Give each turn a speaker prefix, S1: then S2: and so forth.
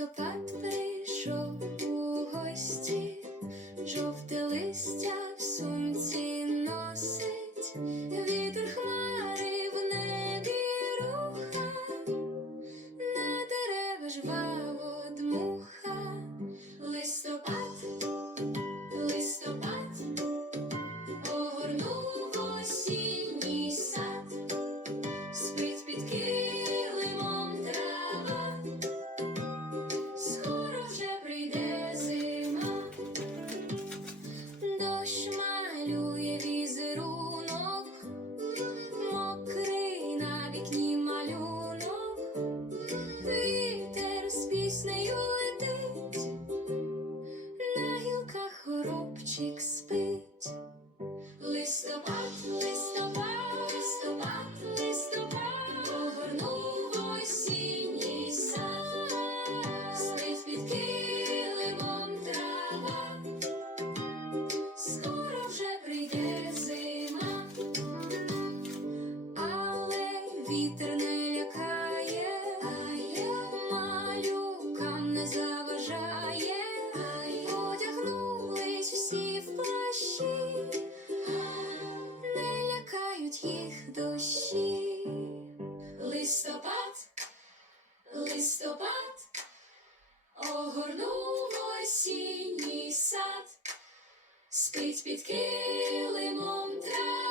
S1: to tak chicks spin. листопад огорнув осінній сад, спить під килимом трав.